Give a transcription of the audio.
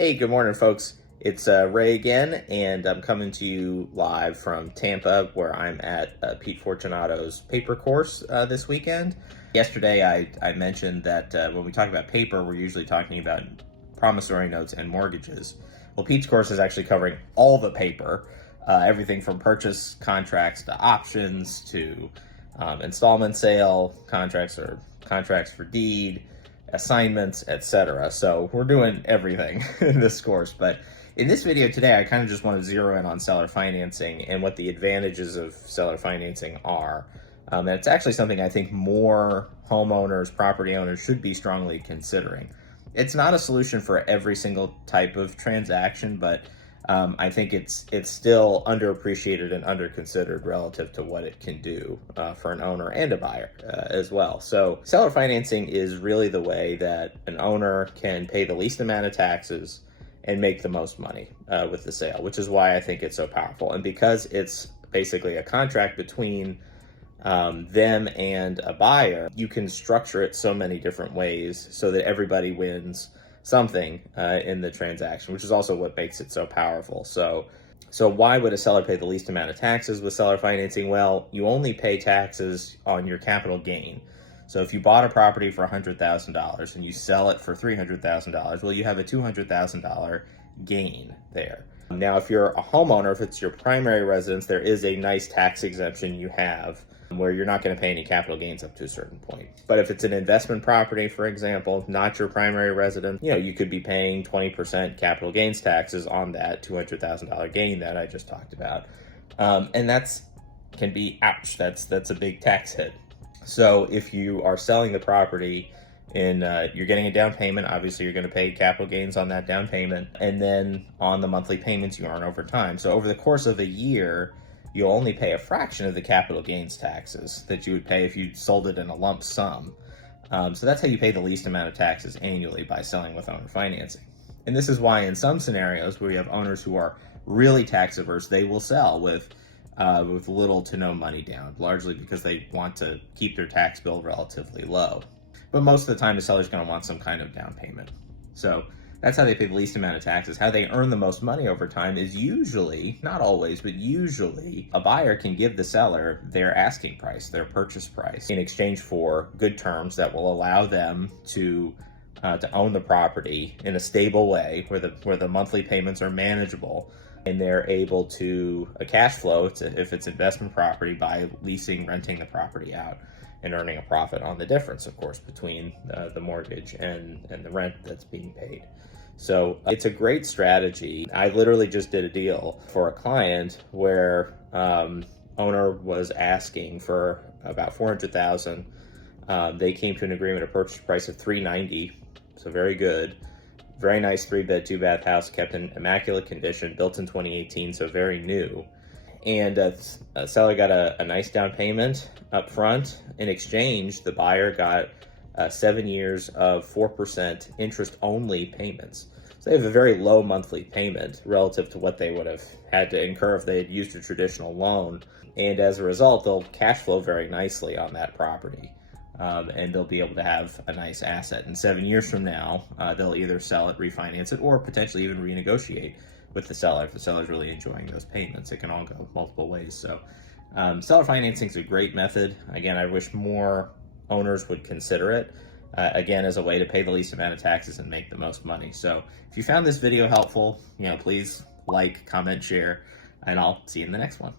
Hey, good morning, folks. It's Ray again, and I'm coming to you live from Tampa, where I'm at Pete Fortunato's paper course this weekend. Yesterday, I mentioned that when we talk about paper, we're usually talking about promissory notes and mortgages. Well, Pete's course is actually covering all the paper, everything from purchase contracts to options to installment sale contracts or contracts for deed, assignments, etc. So we're doing everything in this course. But in this video today, I kind of just want to zero in on seller financing and what the advantages of seller financing are. And it's actually something I think more homeowners, property owners should be strongly considering. It's not a solution for every single type of transaction, but I think it's still underappreciated and underconsidered relative to what it can do for an owner and a buyer as well. So seller financing is really the way that an owner can pay the least amount of taxes and make the most money with the sale, which is why I think it's so powerful. And because it's basically a contract between them and a buyer, you can structure it so many different ways so that everybody wins something in the transaction, which is also what makes it so powerful. So why would a seller pay the least amount of taxes with seller financing? Well, you only pay taxes on your capital gain. So if you bought a property for $100,000 and you sell it for $300,000, well, you have a $200,000 gain there. Now, if you're a homeowner, if it's your primary residence, there is a nice tax exemption you have where you're not going to pay any capital gains up to a certain point. But if it's an investment property, for example, not your primary residence, you could be paying 20% capital gains taxes on that $200,000 gain that I just talked about. And that's can be, ouch, that's a big tax hit. So if you are selling the property and you're getting a down payment, obviously you're going to pay capital gains on that down payment, and then on the monthly payments you earn over time. So over the course of a year, you'll only pay a fraction of the capital gains taxes that you would pay if you sold it in a lump sum. So that's how you pay the least amount of taxes annually by selling with owner financing. And this is why in some scenarios where you have owners who are really tax averse, they will sell with little to no money down, largely because they want to keep their tax bill relatively low. But most of the time, the seller's going to want some kind of down payment. So that's how they pay the least amount of taxes. How they earn the most money over time is usually, not always, but usually, a buyer can give the seller their asking price, their purchase price, in exchange for good terms that will allow them to own the property in a stable way where the monthly payments are manageable, and they're able to cash flow if it's investment property by leasing, renting the property out, and earning a profit on the difference, of course, between the mortgage and the rent that's being paid. So it's a great strategy. I literally just did a deal for a client where owner was asking for about $400,000. They came to an agreement, a purchase price of $390,000, so very good. Very nice 3-bed, 2-bath house, kept in immaculate condition, built in 2018, so very new. And a seller got a nice down payment up front. In exchange, the buyer got 7 years of 4% interest-only payments. So they have a very low monthly payment relative to what they would have had to incur if they had used a traditional loan. And as a result, they'll cash flow very nicely on that property. And they'll be able to have a nice asset. And 7 years from now, they'll either sell it, refinance it, or potentially even renegotiate with the seller if the seller's really enjoying those payments. It can all go multiple ways. So seller financing is a great method. Again, I wish more owners would consider it, again, as a way to pay the least amount of taxes and make the most money. So if you found this video helpful, please like, comment, share, and I'll see you in the next one.